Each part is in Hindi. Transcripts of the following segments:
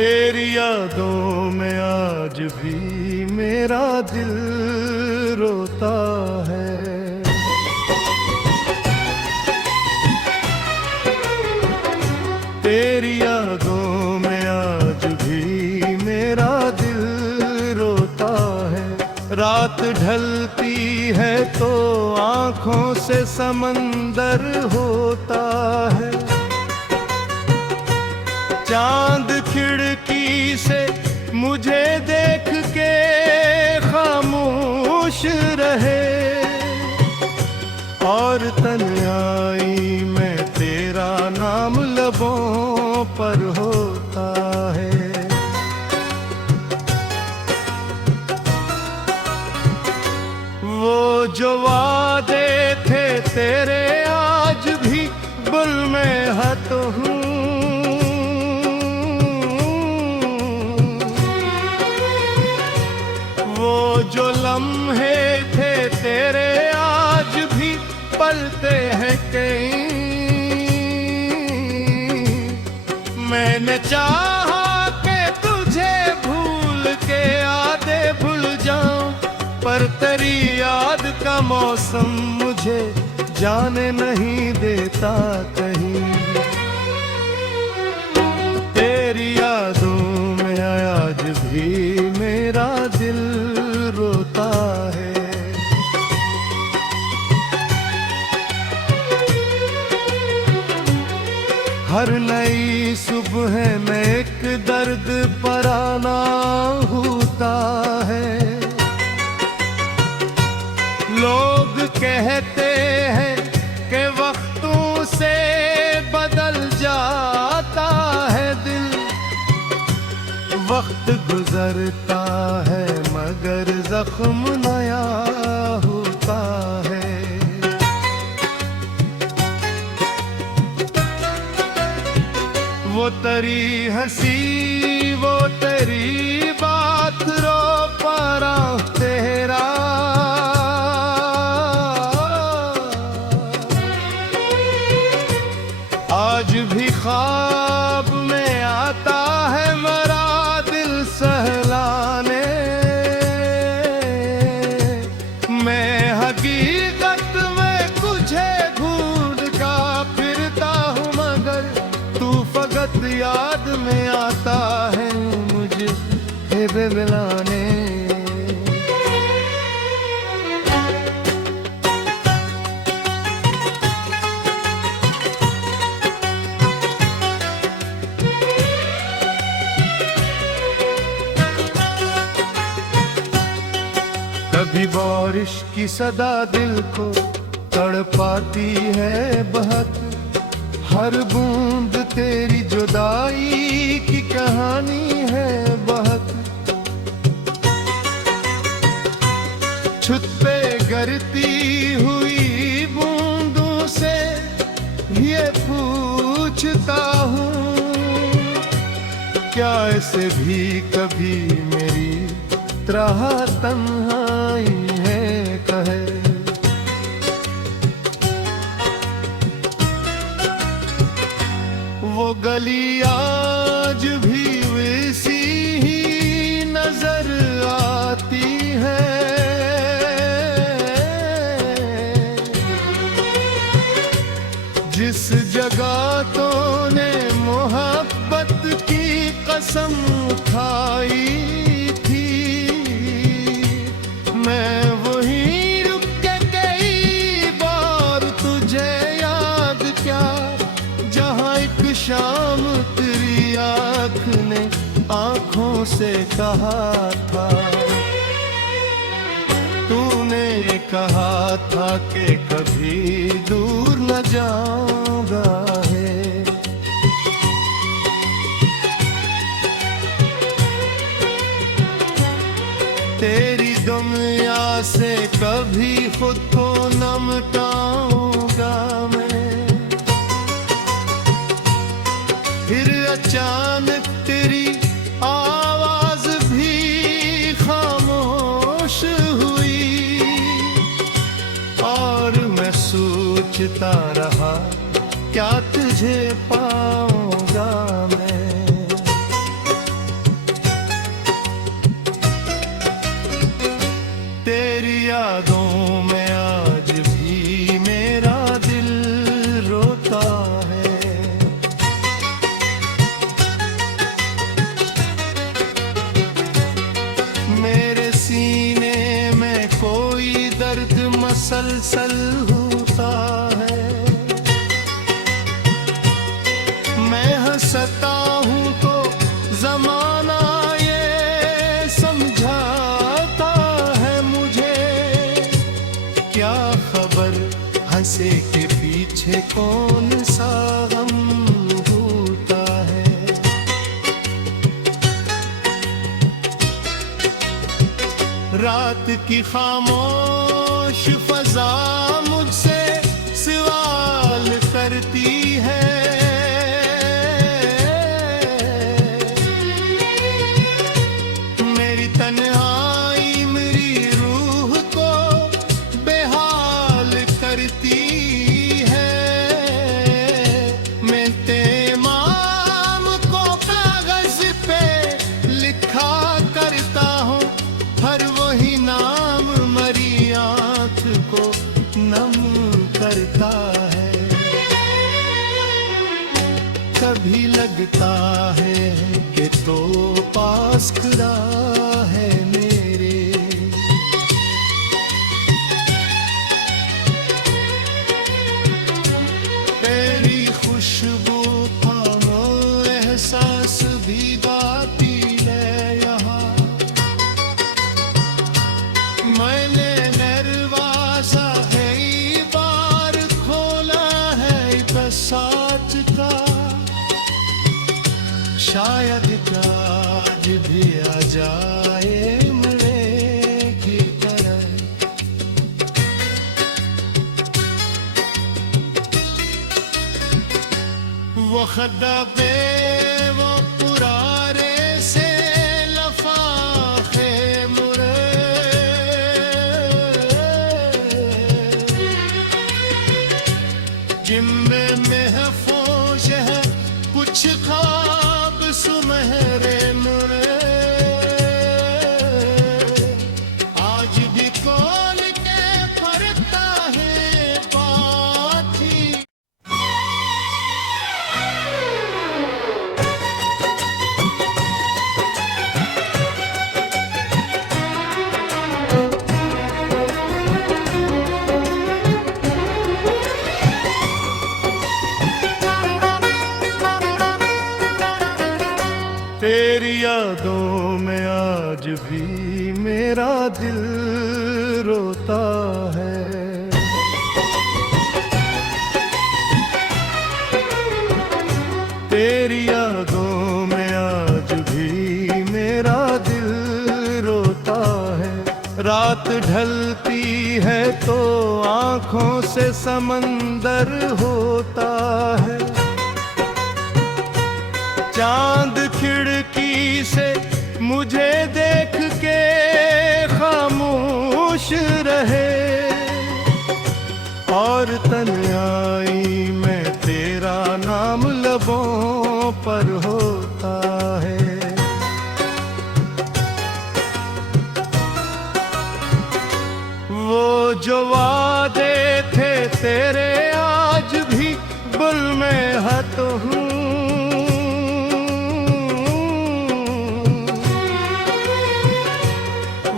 तेरी यादों में आज भी मेरा दिल रोता है। तेरी यादों में आज भी मेरा दिल रोता है। रात ढलती है तो आँखों से समंदर होता है। चांद खिड़की से मुझे देख के खामोश रहे, और तन्हाई में तेरा नाम लबों पर होता है। वो जो वादे थे तेरे आज भी बुल में हत हूँ। वो जो लम्हे थे तेरे आज भी पलते हैं कहीं। मैंने चाहा कि तुझे भूल के आधे भूल जाऊं, पर तेरी याद का मौसम मुझे जाने नहीं देता कहीं। तेरी यादों में आज भी मेरा दिल रोता है। हर नई सुबह में एक दर्द पराना होता है। लोग कहते हैं कि वक्तों से बदल जाता है दिल। वक्त गुजरता है मगर जख्म नया होता है। वो तेरी हंसी, वो तेरी बात, रो पारा तेरा। आज भी ख्वाब में आता है मरा दिल सहलाने। मैं हकीकत में तुझे ढूंढता फिरता हूँ, मगर तू फकत याद में आता है मुझे बेबलाने। कभी बारिश की सदा दिल को तड़पाती है बहुत। हर बूंद तेरी जुदाई की कहानी है बहुत। छुत पे गिरती हुई बूंदों से ये पूछता हूँ, क्या ऐसे भी कभी मेरी तरह तन्हाई है कहे। वो गली आज भी वैसी ही नजर आती है। जिस जगह तूने मोहब्बत की कसम खाई थी, मैं वहीं रुक के कई बार तुझे याद क्या, जहाँ एक शाम तेरी आँख ने आँखों से कहा था। तूने कहा था कि कभी दूर न जाऊंगा है। तेरी दुनिया से कभी खुद को न मिटाऊंगा मैं। फिर अचानक तेरी आवाज भी खामोश हुई, और मैं सोचता रहा क्या तुझे पाऊंगा मैं। कौन सा गम होता है। रात की खामोश फजा मुझसे सवाल करती है। मेरी तन्हाई मेरी रूह को बेहाल करती है। मैं तमाम को कागज पे लिखा करता हूँ, हर वही नाम मरी आँख को नम करता है। कभी लगता है कि तो पास खड़ा है मेरे, तेरी खुशबू थामो एहसास भी बाती है यहाँ। मैंने दरवाजा कई बार खोला है बसात का, शायद आज भी आ जाए मेरे की तरह। वो खदाबे वो पुरारे से लफाफे मुरे, जिनमें महफूज है कुछ ख्वाब सुनहरे मुरे। आज भी खोल के भरता है बाती। तेरी यादों में आज भी मेरा दिल रोता है। तेरी यादों में आज भी मेरा दिल रोता है। रात ढलती है तो आँखों से समंदर होता है। चांद खिड़की से मुझे देख के खामोश रहे, और तन्हाई में तेरा नाम लबों पर होता है। वो जो वादे थे तेरे आज भी बुल में है तो हूँ।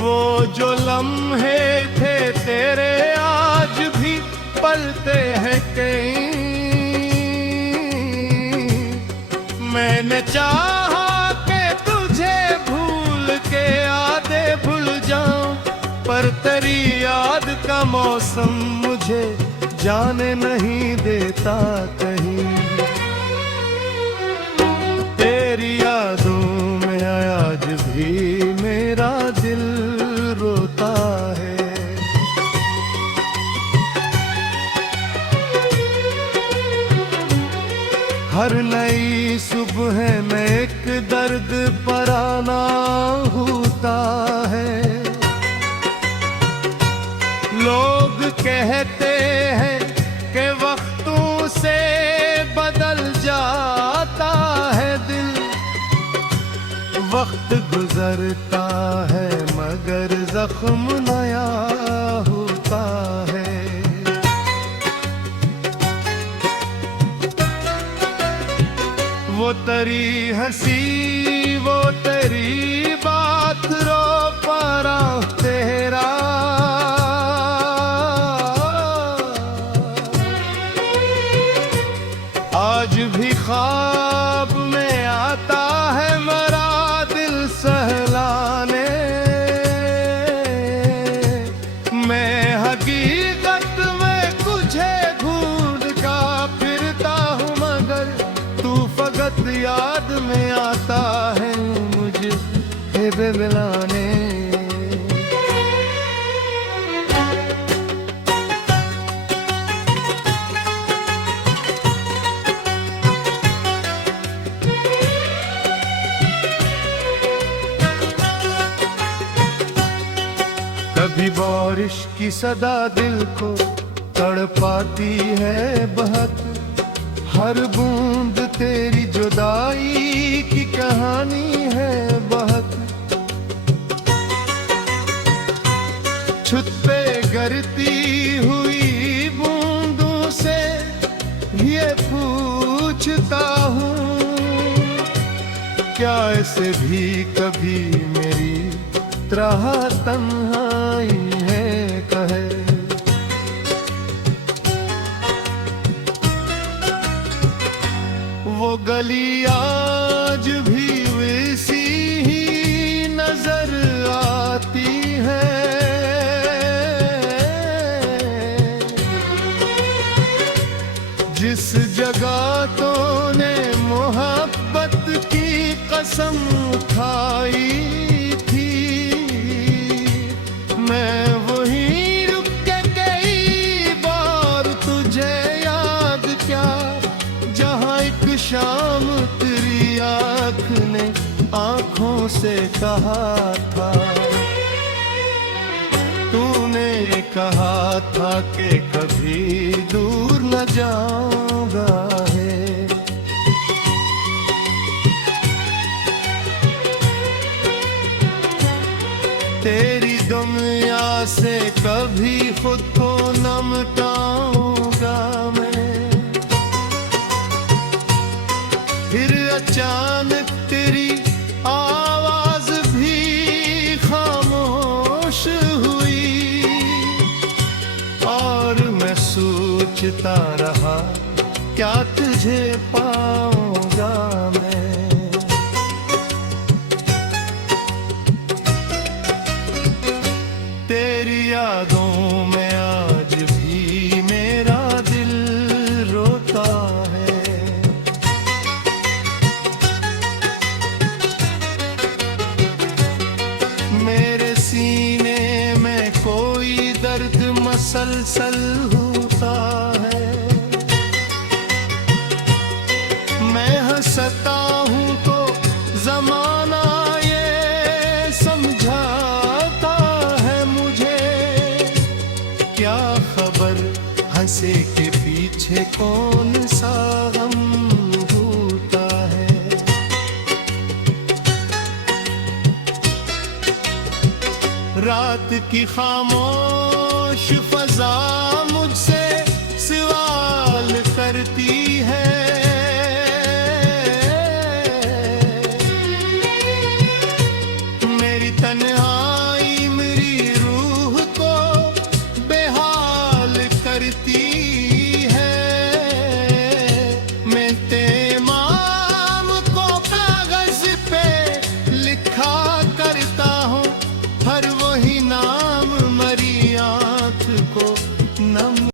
वो जो लम्हे थे तेरे आज भी पलते हैं कहीं। मैंने चाहा कि तुझे भूल के आधे भूल जाऊं, पर तेरी याद का मौसम मुझे जाने नहीं देता कहीं। तेरी यादों में आज भी मेरा दिल रोता है। हर नई सुबह में एक दर्द पराना होता है। लोग कहते हैं कि वक्तों से बदल जाता है दिल। वक्त गुजरता है मगर जख्म नया होता है। वो तेरी हंसी वो तेरी बात रो परा तेरा। आज भी ख्वाब में आता है मेरा दिल सहलाने। मैं हकीकत में तुझे ढूंढ का फिर हुए मिलाने। कभी बारिश की सदा दिल को तड़पाती है बहुत, हर बूंद तेरी जुदाई की कहानी है बहुत। छुत पे गिरती हुई बूंदों से ये पूछता हूँ, क्या ऐसे भी कभी मेरी तरह तन्हाई है कहे। वो गली आज भी वैसी ही नजर आती है, जिस जगह तूने मोहब्बत की कसम खाई थी। मैं वहीं रुक के कई बार तुझे याद क्या, जहाँ एक शाम तेरी आँख ने आँखों से कहा था। तूने कहा था कि कभी दूर न जाऊंगा है। तेरी दुनिया से कभी खुद को न मिटाऊंगा मैं। फिर अचानक तेरी आवाज भी खामोश हुई, और मैं सोचता रहा क्या तुझे पाऊंगा मैं। तेरी यादों में आज भी मेरा दिल रोता है। मेरे सीने में कोई दर्द मसलसल होता है। मैं हंसता हूँ तो जमाना ये समझाता है मुझे, क्या खबर हंसे के पीछे कौन सा गम होता है। रात की खामोश फजा